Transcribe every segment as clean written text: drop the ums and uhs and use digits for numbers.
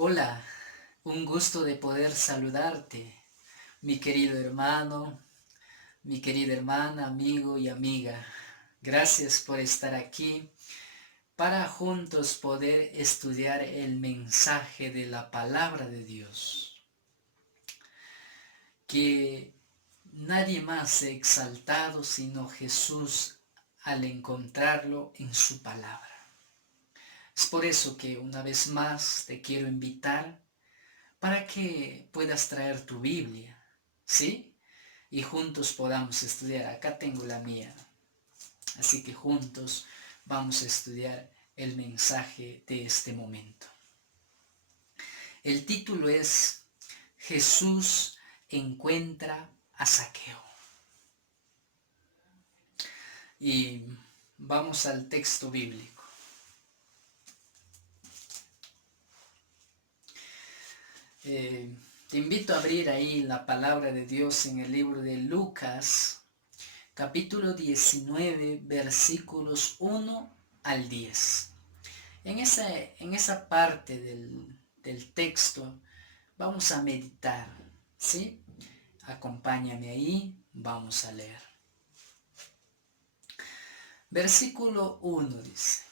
Hola, un gusto de poder saludarte, mi querido hermano, mi querida hermana, amigo y amiga. Gracias por estar aquí para juntos poder estudiar el mensaje de la palabra de Dios. Que nadie más sea exaltado sino Jesús al encontrarlo en su palabra. Es por eso que una vez más te quiero invitar para que puedas traer tu Biblia, ¿sí? Y juntos podamos estudiar. Acá tengo la mía, así que juntos vamos a estudiar el mensaje de este momento. El título es Jesús encuentra a Zaqueo. Y vamos al texto bíblico. Te invito a abrir ahí la palabra de Dios en el libro de Lucas, capítulo 19, versículos 1 al 10. En esa parte del texto vamos a meditar, ¿sí? Acompáñame ahí, vamos a leer. Versículo 1 dice: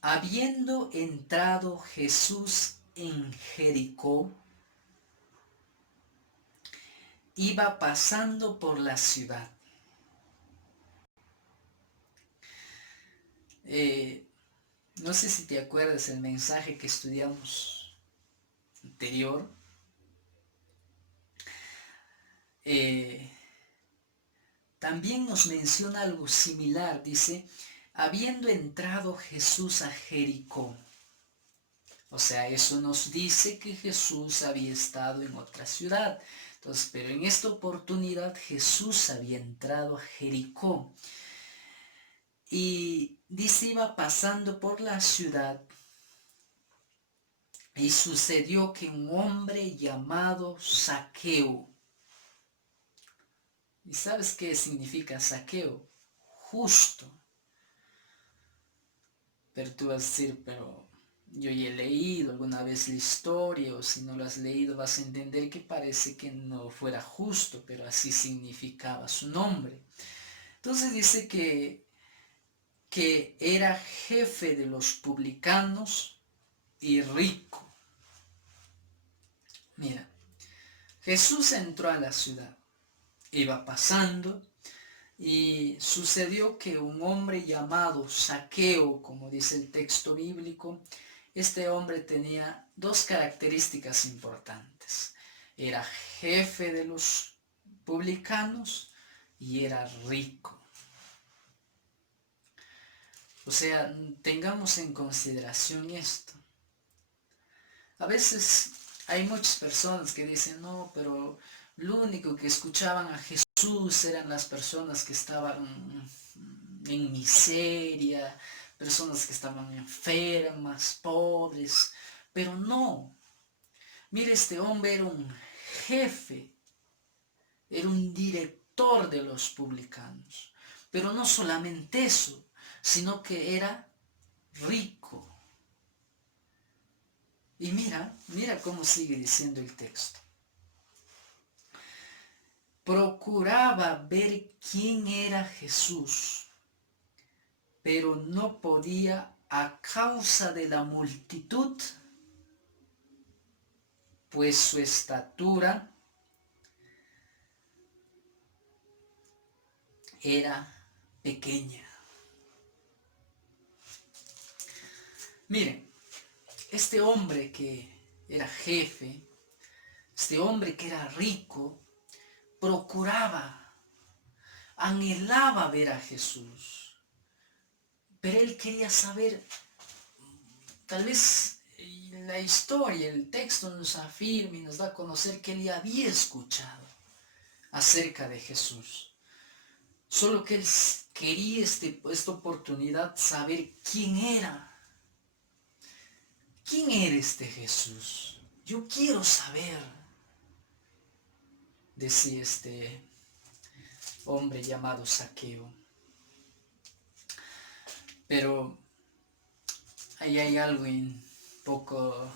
Habiendo entrado Jesús en Jericó, iba pasando por la ciudad. Eh, no sé si te acuerdas el mensaje que estudiamos anterior. Eh, También nos menciona algo similar, dice, habiendo entrado Jesús a Jericó. O sea, eso nos dice que Jesús había estado en otra ciudad. Entonces, pero en esta oportunidad Jesús había entrado a Jericó. Y dice, iba pasando por la ciudad y sucedió que un hombre llamado Zaqueo. ¿Y sabes qué significa Zaqueo? Justo. Pero tú vas a decir, pero yo ya he leído alguna vez la historia, o si no lo has leído vas a entender que parece que no fuera justo, pero así significaba su nombre. Entonces dice que era jefe de los publicanos y rico. Mira, Jesús entró a la ciudad, iba pasando y sucedió que un hombre llamado Zaqueo, como dice el texto bíblico, este hombre tenía dos características importantes. Era jefe de los publicanos y era rico. O sea, tengamos en consideración esto. A veces hay muchas personas que dicen, no, pero lo único que escuchaban a Jesús eran las personas que estaban en miseria, personas que estaban enfermas, pobres, pero no. Mire, este hombre era un jefe, era un director de los publicanos, pero no solamente eso, sino que era rico. Y mira cómo sigue diciendo el texto. Procuraba ver quién era Jesús, pero no podía a causa de la multitud, pues su estatura era pequeña. Miren, este hombre que era jefe, este hombre que era rico, procuraba, anhelaba ver a Jesús, pero él quería saber, tal vez la historia, el texto nos afirma y nos da a conocer que él ya había escuchado acerca de Jesús. Solo que él quería esta oportunidad saber quién era. ¿Quién era este Jesús? Yo quiero saber, decía este hombre llamado Zaqueo. Pero ahí hay algo un poco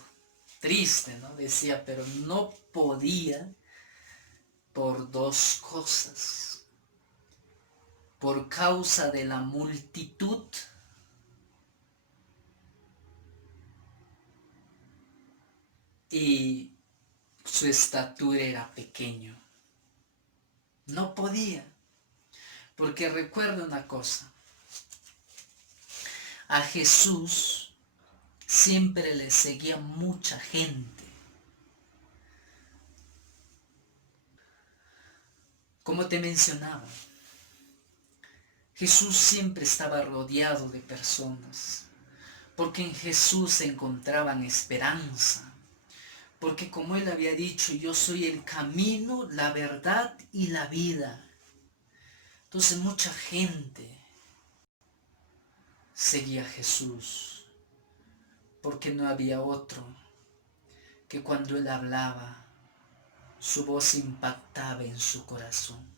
triste, ¿no? Decía, pero no podía por dos cosas. Por causa de la multitud y su estatura era pequeño. No podía, porque recuerda una cosa, a Jesús siempre le seguía mucha gente. Como te mencionaba, Jesús siempre estaba rodeado de personas, porque en Jesús se encontraban esperanza, porque como él había dicho, yo soy el camino, la verdad y la vida. Entonces mucha gente seguía a Jesús, porque no había otro que cuando él hablaba, su voz impactaba en su corazón.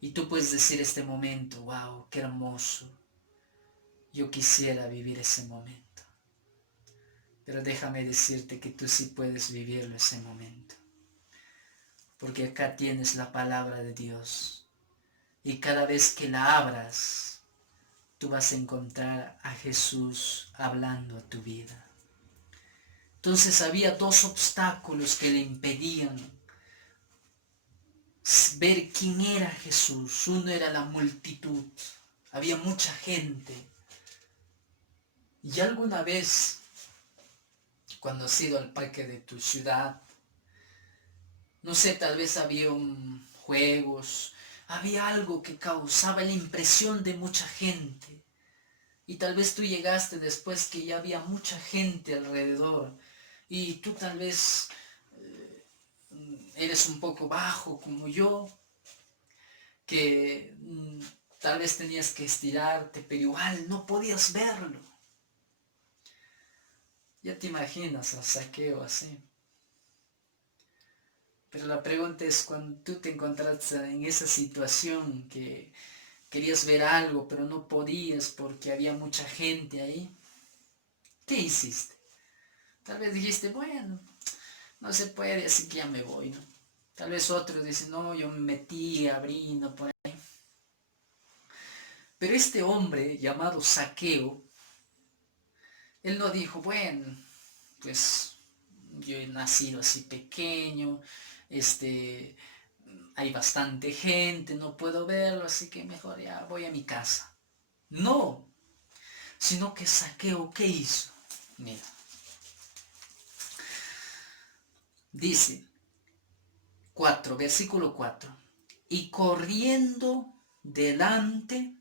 Y tú puedes decir este momento, wow, qué hermoso, yo quisiera vivir ese momento. Pero déjame decirte que tú sí puedes vivirlo ese momento, porque acá tienes la palabra de Dios, y cada vez que la abras, tú vas a encontrar a Jesús hablando a tu vida. Entonces había dos obstáculos que le impedían ver quién era Jesús. Uno era la multitud, había mucha gente. Y alguna vez, cuando has ido al parque de tu ciudad, no sé, tal vez había juegos, había algo que causaba la impresión de mucha gente. Y tal vez tú llegaste después que ya había mucha gente alrededor. Y tú tal vez eres un poco bajo como yo, que tal vez tenías que estirarte, pero igual no podías verlo. Ya te imaginas a Zaqueo así. Pero la pregunta es, cuando tú te encontraste en esa situación que querías ver algo, pero no podías porque había mucha gente ahí, ¿qué hiciste? Tal vez dijiste, bueno, no se puede, así que ya me voy, ¿no? Tal vez otros dicen, no, yo me metí, abrí, no por ahí. Pero este hombre llamado Zaqueo, él no dijo, bueno, pues yo he nacido así pequeño, este, hay bastante gente, no puedo verlo, así que mejor ya voy a mi casa. No, sino que Zaqueo, ¿qué hizo? Mira, dice 4, versículo 4. Y corriendo delante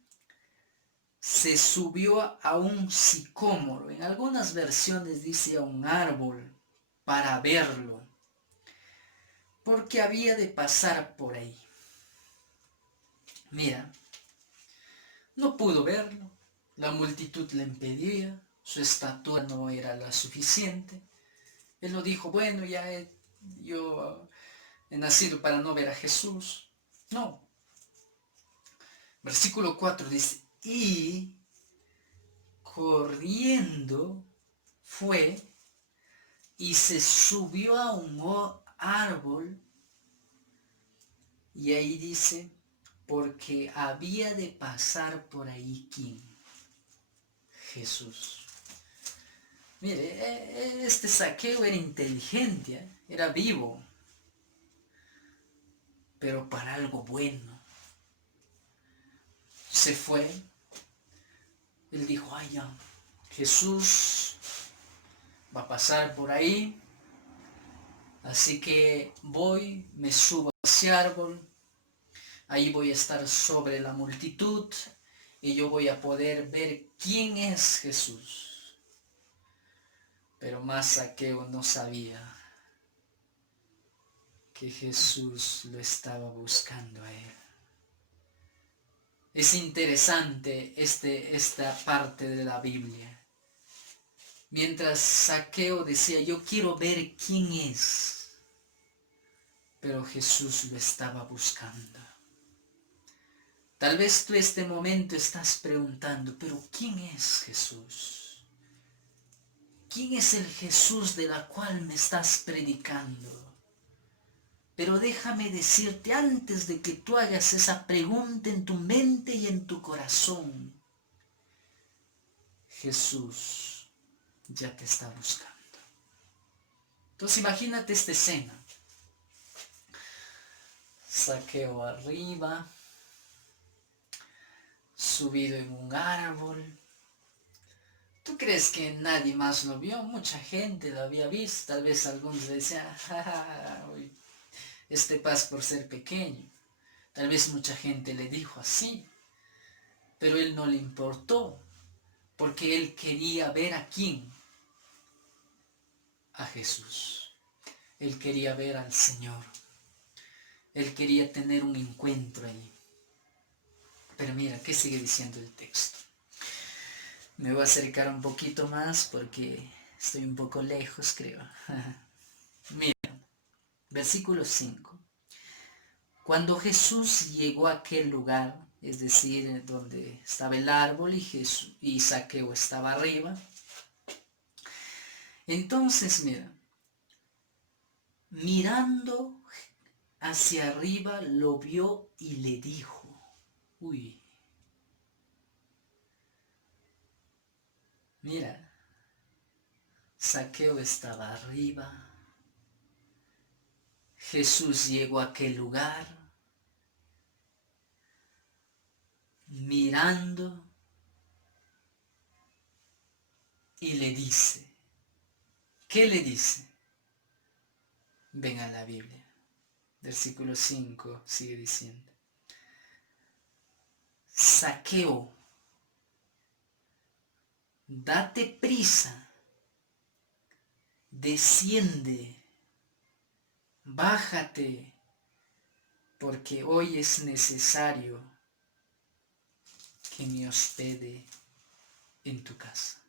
se subió a un sicómoro. En algunas versiones dice a un árbol para verlo, porque había de pasar por ahí. Mira, no pudo verlo, la multitud le impedía, su estatura no era la suficiente. Él no dijo, bueno, yo he nacido para no ver a Jesús. No. Versículo 4 dice, y corriendo fue y se subió a un árbol, y ahí dice, porque había de pasar por ahí ¿quién? Jesús. Mire, este Zaqueo era inteligente, era vivo, pero para algo bueno. Se fue, él dijo, ay ya, Jesús va a pasar por ahí, así que voy, me subo a ese árbol, ahí voy a estar sobre la multitud y yo voy a poder ver quién es Jesús. Pero más Zaqueo no sabía que Jesús lo estaba buscando a él. Es interesante esta parte de la Biblia. Mientras Zaqueo decía, yo quiero ver quién es, pero Jesús lo estaba buscando. Tal vez tú este momento estás preguntando, pero ¿quién es Jesús? ¿quién es el Jesús de la cual me estás predicando? Pero déjame decirte antes de que tú hagas esa pregunta en tu mente y en tu corazón, Jesús ya te está buscando. Entonces imagínate esta escena. Zaqueo arriba, subido en un árbol. ¿Tú crees que nadie más lo vio? Mucha gente lo había visto. Tal vez algunos decían, uy, este pasa por ser pequeño. Tal vez mucha gente le dijo así. Pero él no le importó. Porque él quería ver a quién. A Jesús. Él quería ver al Señor. Él quería tener un encuentro ahí. Pero mira, ¿qué sigue diciendo el texto? Me voy a acercar un poquito más porque estoy un poco lejos, creo. Mira, versículo 5. Cuando Jesús llegó a aquel lugar, es decir, donde estaba el árbol y Zaqueo estaba arriba, entonces mira, mirando hacia arriba lo vio y le dijo, uy, mira, Zaqueo estaba arriba, Jesús llegó a aquel lugar, mirando, y le dice, ¿qué le dice? Ven a la Biblia. Versículo 5 sigue diciendo, Zaqueo, date prisa, desciende, bájate, porque hoy es necesario que me hospede en tu casa.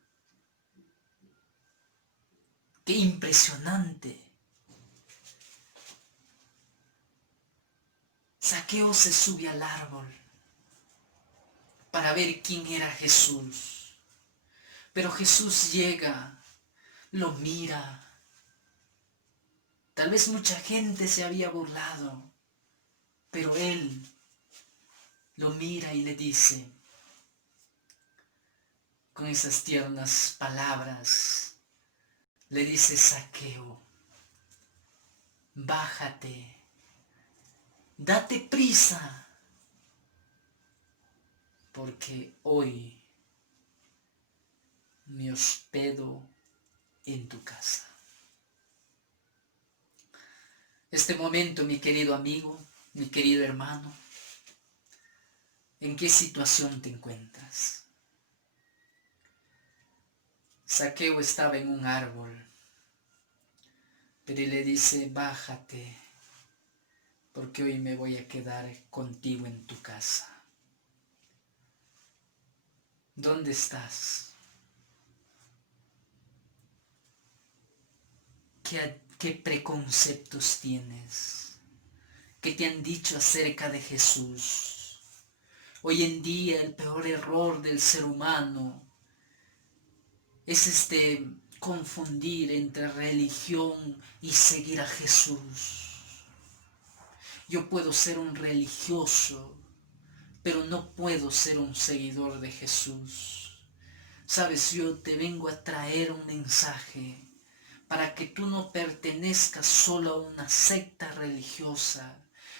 ¡Qué impresionante! Zaqueo se sube al árbol para ver quién era Jesús. Pero Jesús llega, lo mira. Tal vez mucha gente se había burlado, pero él lo mira y le dice, con esas tiernas palabras, le dice, Zaqueo, bájate, date prisa, porque hoy me hospedo en tu casa. Este momento, mi querido amigo, mi querido hermano, ¿en qué situación te encuentras? Zaqueo estaba en un árbol, pero le dice, bájate, porque hoy me voy a quedar contigo en tu casa. ¿Dónde estás? ¿Qué preconceptos tienes? ¿Qué te han dicho acerca de Jesús? Hoy en día el peor error del ser humano es confundir entre religión y seguir a Jesús. Yo puedo ser un religioso, pero no puedo ser un seguidor de Jesús. Sabes, yo te vengo a traer un mensaje para que tú no pertenezcas solo a una secta religiosa,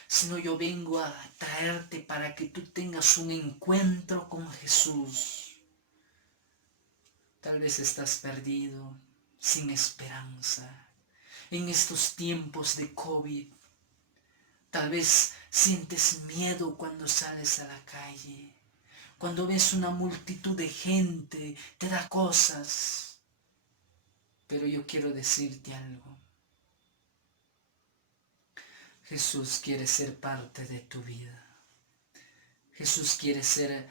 sino yo vengo a traerte para que tú tengas un encuentro con Jesús. Tal vez estás perdido, sin esperanza, en estos tiempos de COVID. Tal vez sientes miedo cuando sales a la calle. Cuando ves una multitud de gente, te da cosas. Pero yo quiero decirte algo. Jesús quiere ser parte de tu vida. Jesús quiere ser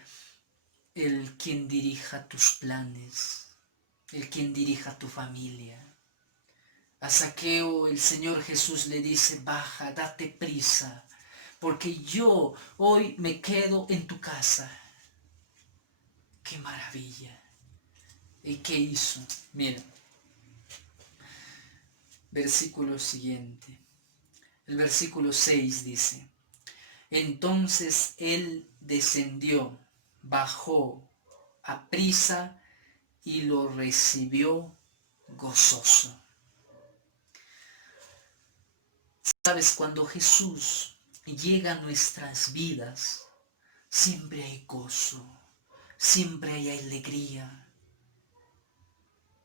el quien dirija tus planes, el quien dirija tu familia. A Zaqueo el Señor Jesús le dice, baja, date prisa, porque yo hoy me quedo en tu casa. ¡Qué maravilla! ¿Y qué hizo? Mira, versículo siguiente. El versículo 6 dice: entonces él descendió, bajó aprisa y lo recibió gozoso. Sabes, cuando Jesús llega a nuestras vidas, siempre hay gozo, siempre hay alegría.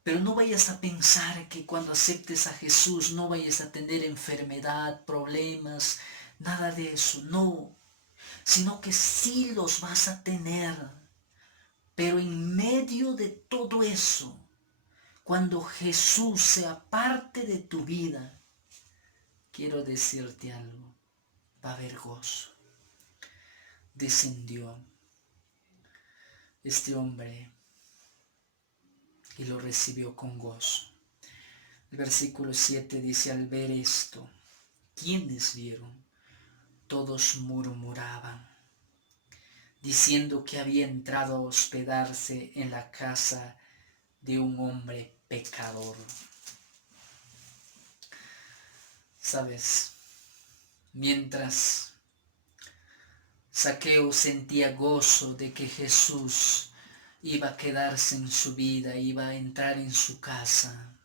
Pero no vayas a pensar que cuando aceptes a Jesús no vayas a tener enfermedad, problemas, nada de eso, no. Sino que sí los vas a tener. Pero en medio de todo eso, cuando Jesús sea parte de tu vida, quiero decirte algo, va a haber gozo. Descendió este hombre y lo recibió con gozo. El versículo 7 dice: al ver esto, ¿quiénes vieron? Todos murmuraban, diciendo que había entrado a hospedarse en la casa de un hombre pecador. ¿Sabes? Mientras Zaqueo sentía gozo de que Jesús iba a quedarse en su vida, iba a entrar en su casa,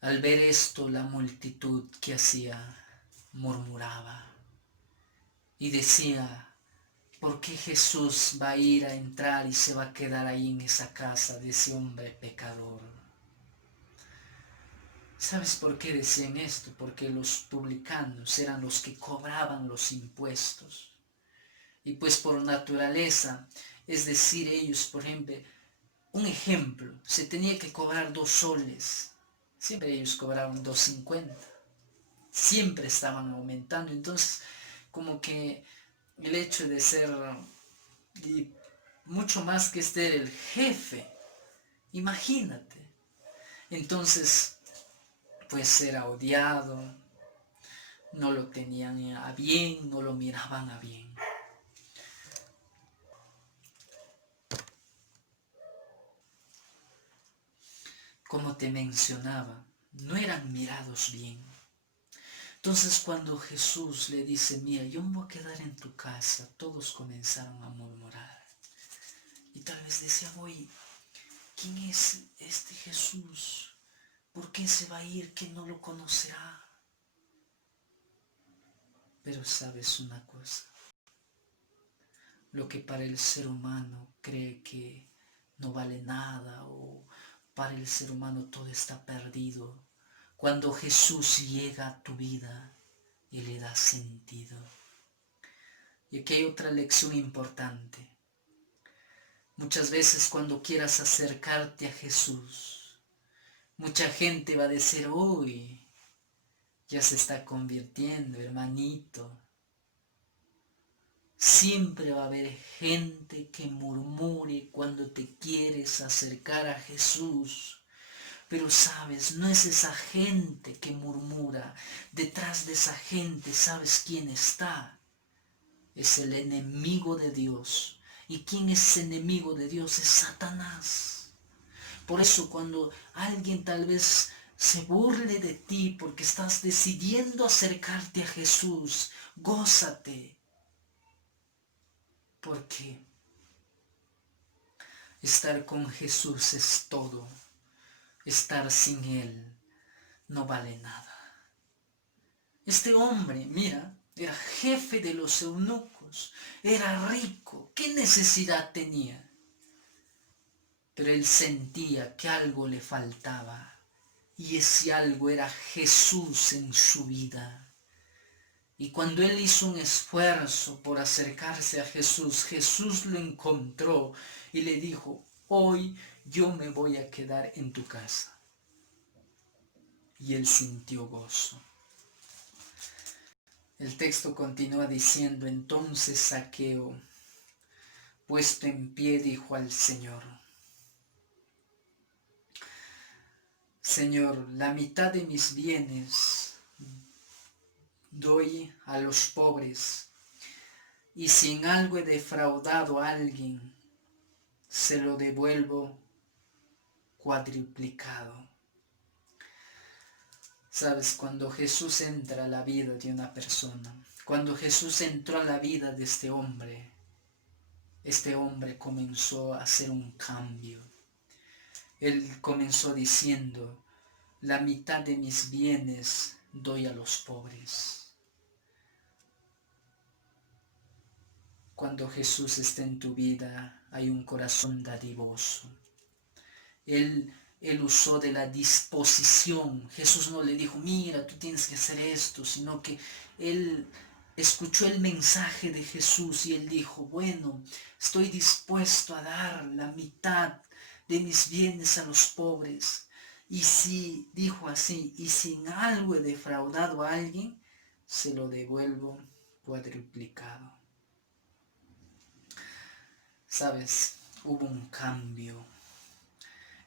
al ver esto, la multitud que hacía murmuraba y decía: ¿por qué Jesús va a ir a entrar y se va a quedar ahí en esa casa de ese hombre pecador? ¿Sabes por qué decían esto? Porque los publicanos eran los que cobraban los impuestos. Y pues por naturaleza, es decir, ellos, por ejemplo, un ejemplo, se tenía que cobrar 2 soles. Siempre ellos cobraban 2,50. Siempre estaban aumentando. Entonces, como que el hecho de ser, y mucho más que ser el jefe, imagínate. Entonces, pues era odiado, no lo tenían a bien, no lo miraban a bien. Como te mencionaba, no eran mirados bien. Entonces cuando Jesús le dice: mira, yo me voy a quedar en tu casa, todos comenzaron a murmurar. Y tal vez decía: oye, ¿quién es este Jesús? ¿Por qué se va a ir? ¿Quién no lo conocerá? Pero sabes una cosa, lo que para el ser humano cree que no vale nada, o para el ser humano todo está perdido, cuando Jesús llega a tu vida y le da sentido. Y aquí hay otra lección importante. Muchas veces cuando quieras acercarte a Jesús, mucha gente va a decir: uy, ya se está convirtiendo, hermanito. Siempre va a haber gente que murmure cuando te quieres acercar a Jesús. Pero sabes, no es esa gente que murmura. Detrás de esa gente, ¿sabes quién está? Es el enemigo de Dios. ¿Y quién es enemigo de Dios? Es Satanás. Por eso cuando alguien tal vez se burle de ti porque estás decidiendo acercarte a Jesús, gózate. Porque estar con Jesús es todo. Estar sin Él no vale nada. Este hombre, mira, era jefe de los eunucos, era rico. ¿Qué necesidad tenía? Pero él sentía que algo le faltaba. Y ese algo era Jesús en su vida. Y cuando él hizo un esfuerzo por acercarse a Jesús, Jesús lo encontró y le dijo: hoy yo me voy a quedar en tu casa. Y él sintió gozo. El texto continúa diciendo: entonces Zaqueo, puesto en pie, dijo al Señor: Señor, la mitad de mis bienes doy a los pobres, y si en algo he defraudado a alguien, se lo devuelvo cuadruplicado. Sabes, cuando Jesús entra a la vida de una persona, cuando Jesús entró a la vida de este hombre comenzó a hacer un cambio. Él comenzó diciendo, la mitad de mis bienes doy a los pobres. Cuando Jesús está en tu vida, hay un corazón dadivoso. Él usó de la disposición. Jesús no le dijo, mira, tú tienes que hacer esto, sino que Él escuchó el mensaje de Jesús y Él dijo, bueno, estoy dispuesto a dar la mitad de mis bienes a los pobres. Y si, dijo así, y si en algo he defraudado a alguien, se lo devuelvo cuadruplicado. ¿Sabes? Hubo un cambio.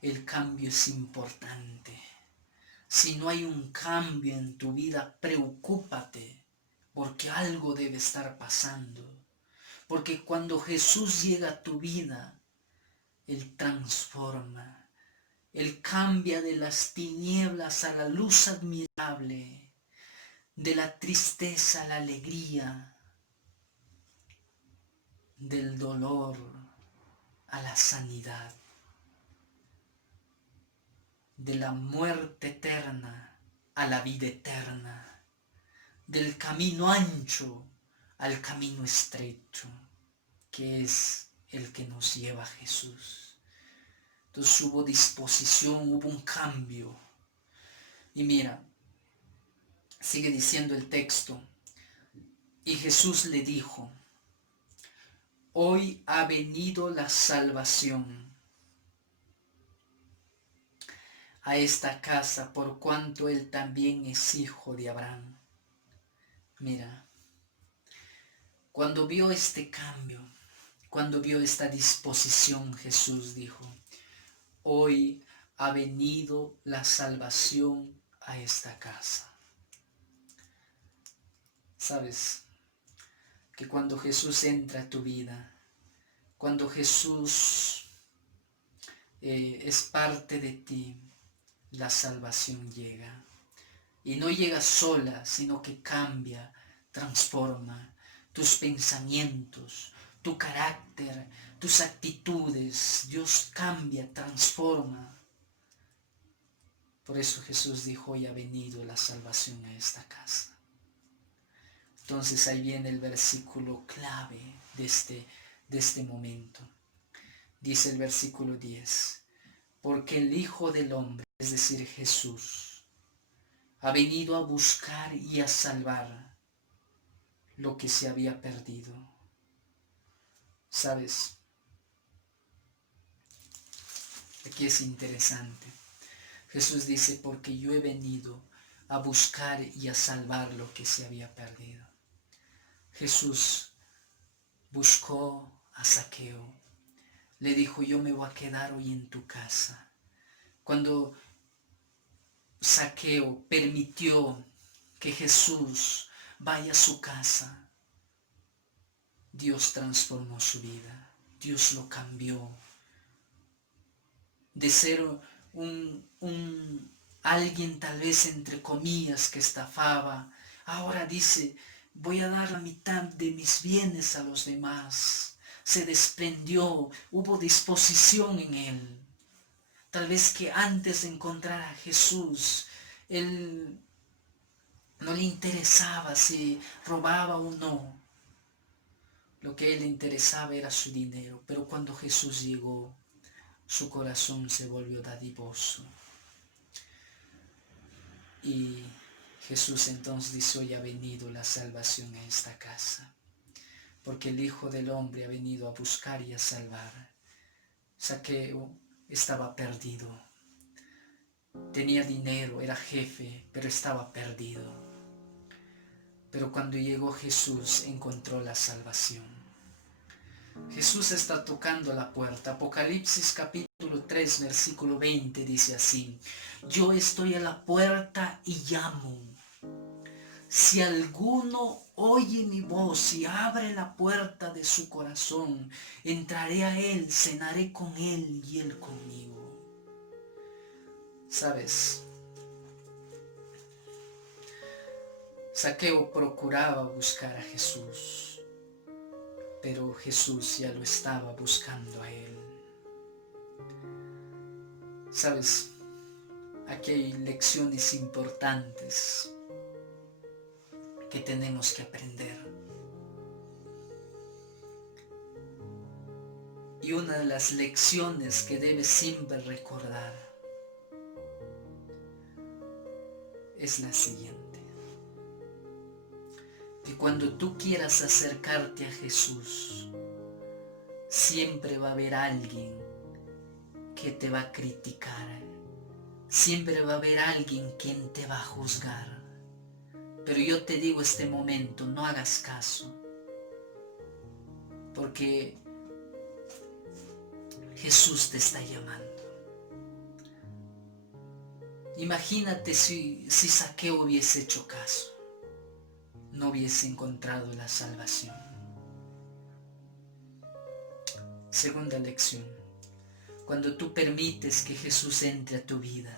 El cambio es importante. Si no hay un cambio en tu vida, preocúpate, porque algo debe estar pasando. Porque cuando Jesús llega a tu vida, Él transforma. Él cambia de las tinieblas a la luz admirable, de la tristeza a la alegría, del dolor a la sanidad, de la muerte eterna a la vida eterna, del camino ancho al camino estrecho, que es el que nos lleva a Jesús. Entonces hubo disposición, hubo un cambio. Y mira, sigue diciendo el texto, y Jesús le dijo, hoy ha venido la salvación a esta casa, por cuanto él también es hijo de Abraham. Mira, cuando vio este cambio, cuando vio esta disposición, Jesús dijo, hoy ha venido la salvación a esta casa. ¿Sabes? Que cuando Jesús entra a tu vida, cuando Jesús es parte de ti, la salvación llega. Y no llega sola, sino que cambia, transforma tus pensamientos, tu carácter, tus actitudes. Dios cambia, transforma. Por eso Jesús dijo, hoy ha venido la salvación a esta casa. Entonces ahí viene el versículo clave de este momento. Dice el versículo 10, porque el Hijo del Hombre, es decir, Jesús, ha venido a buscar y a salvar lo que se había perdido. ¿Sabes? Aquí es interesante. Jesús dice, porque yo he venido a buscar y a salvar lo que se había perdido. Jesús buscó a Zaqueo. Le dijo, yo me voy a quedar hoy en tu casa. Cuando Zaqueo permitió que Jesús vaya a su casa, Dios transformó su vida. Dios lo cambió. De ser alguien tal vez entre comillas que estafaba, ahora dice, voy a dar la mitad de mis bienes a los demás. Se desprendió, hubo disposición en él. Tal vez que antes de encontrar a Jesús, él no le interesaba si robaba o no. Lo que a él le interesaba era su dinero. Pero cuando Jesús llegó, su corazón se volvió dadivoso. Y Jesús entonces dice, hoy ha venido la salvación a esta casa. Porque el Hijo del Hombre ha venido a buscar y a salvar. Zaqueo estaba perdido. Tenía dinero, era jefe, pero estaba perdido. Pero cuando llegó Jesús, encontró la salvación. Jesús está tocando la puerta. Apocalipsis capítulo 3, versículo 20 dice así, yo estoy a la puerta y llamo. Si alguno oye mi voz y abre la puerta de su corazón, entraré a él, cenaré con él y él conmigo. ¿Sabes? Zaqueo procuraba buscar a Jesús, pero Jesús ya lo estaba buscando a él. ¿Sabes? Aquí hay lecciones importantes que tenemos que aprender. Y una de las lecciones que debes siempre recordar es la siguiente: que cuando tú quieras acercarte a Jesús, siempre va a haber alguien que te va a criticar, siempre va a haber alguien quien te va a juzgar. Pero yo te digo este momento, no hagas caso, porque Jesús te está llamando. Imagínate si Zaqueo hubiese hecho caso, no hubiese encontrado la salvación. Segunda lección: cuando tú permites que Jesús entre a tu vida,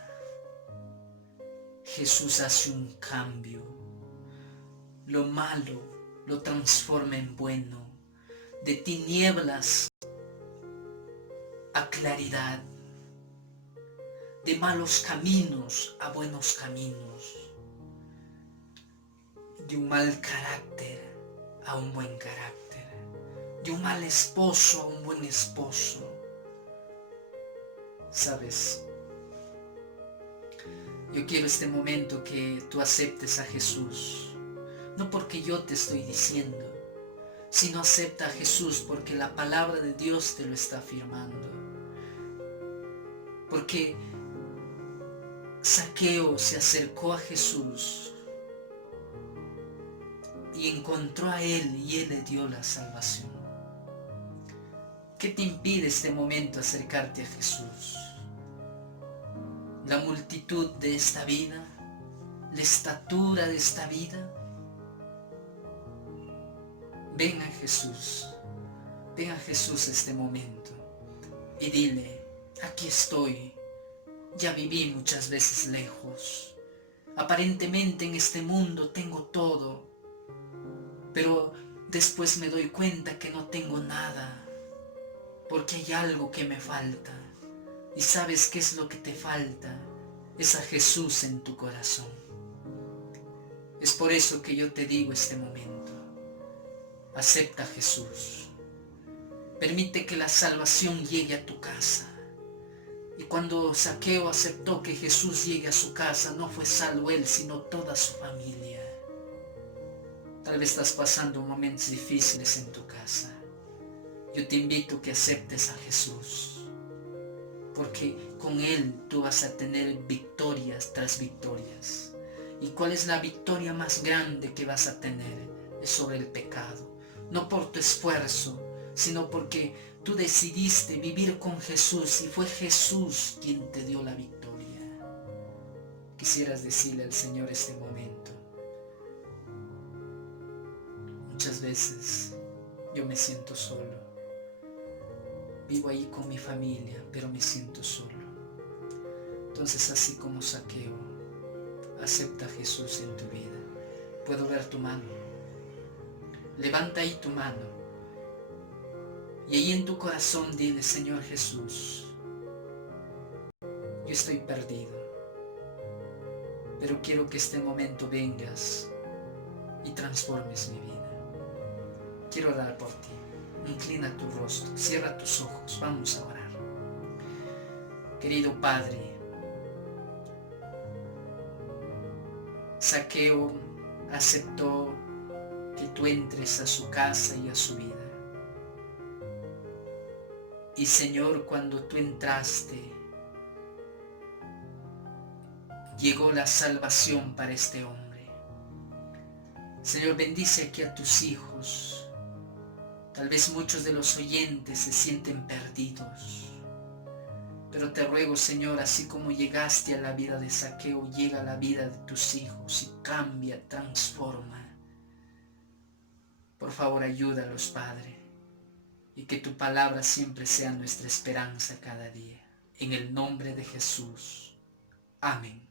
Jesús hace un cambio. Lo malo lo transforma en bueno, de tinieblas a claridad, de malos caminos a buenos caminos, de un mal carácter a un buen carácter, de un mal esposo a un buen esposo. ¿Sabes? Yo quiero este momento que tú aceptes a Jesús, no porque yo te estoy diciendo, sino acepta a Jesús porque la palabra de Dios te lo está afirmando. Porque Zaqueo se acercó a Jesús y encontró a Él y Él le dio la salvación. ¿Qué te impide este momento acercarte a Jesús? La multitud de esta vida, la estatura de esta vida. Ven a Jesús este momento y dile: aquí estoy, ya viví muchas veces lejos, aparentemente en este mundo tengo todo, pero después me doy cuenta que no tengo nada, porque hay algo que me falta. ¿Y sabes qué es lo que te falta? Es a Jesús en tu corazón. Es por eso que yo te digo este momento: acepta a Jesús. Permite que la salvación llegue a tu casa. Y cuando Zaqueo aceptó que Jesús llegue a su casa, no fue salvo él, sino toda su familia. Tal vez estás pasando momentos difíciles en tu casa. Yo te invito a que aceptes a Jesús, porque con Él tú vas a tener victorias tras victorias. ¿Y cuál es la victoria más grande que vas a tener? Es sobre el pecado. No por tu esfuerzo, sino porque tú decidiste vivir con Jesús y fue Jesús quien te dio la victoria. Quisieras decirle al Señor este momento: muchas veces yo me siento solo. Vivo ahí con mi familia, pero me siento solo. Entonces, así como Zaqueo, acepta a Jesús en tu vida. Puedo ver tu mano. Levanta ahí tu mano. Y ahí en tu corazón dile: Señor Jesús, yo estoy perdido, pero quiero que este momento vengas y transformes mi vida. Quiero orar por ti. Inclina tu rostro, cierra tus ojos, vamos a orar. Querido Padre, Zaqueo aceptó que tú entres a su casa y a su vida. Y Señor, cuando tú entraste, llegó la salvación para este hombre. Señor, bendice aquí a tus hijos. Tal vez muchos de los oyentes se sienten perdidos, pero te ruego, Señor, así como llegaste a la vida de Zaqueo, llega a la vida de tus hijos y cambia, transforma. Por favor, ayúdalos, Padre, y que tu palabra siempre sea nuestra esperanza cada día. En el nombre de Jesús. Amén.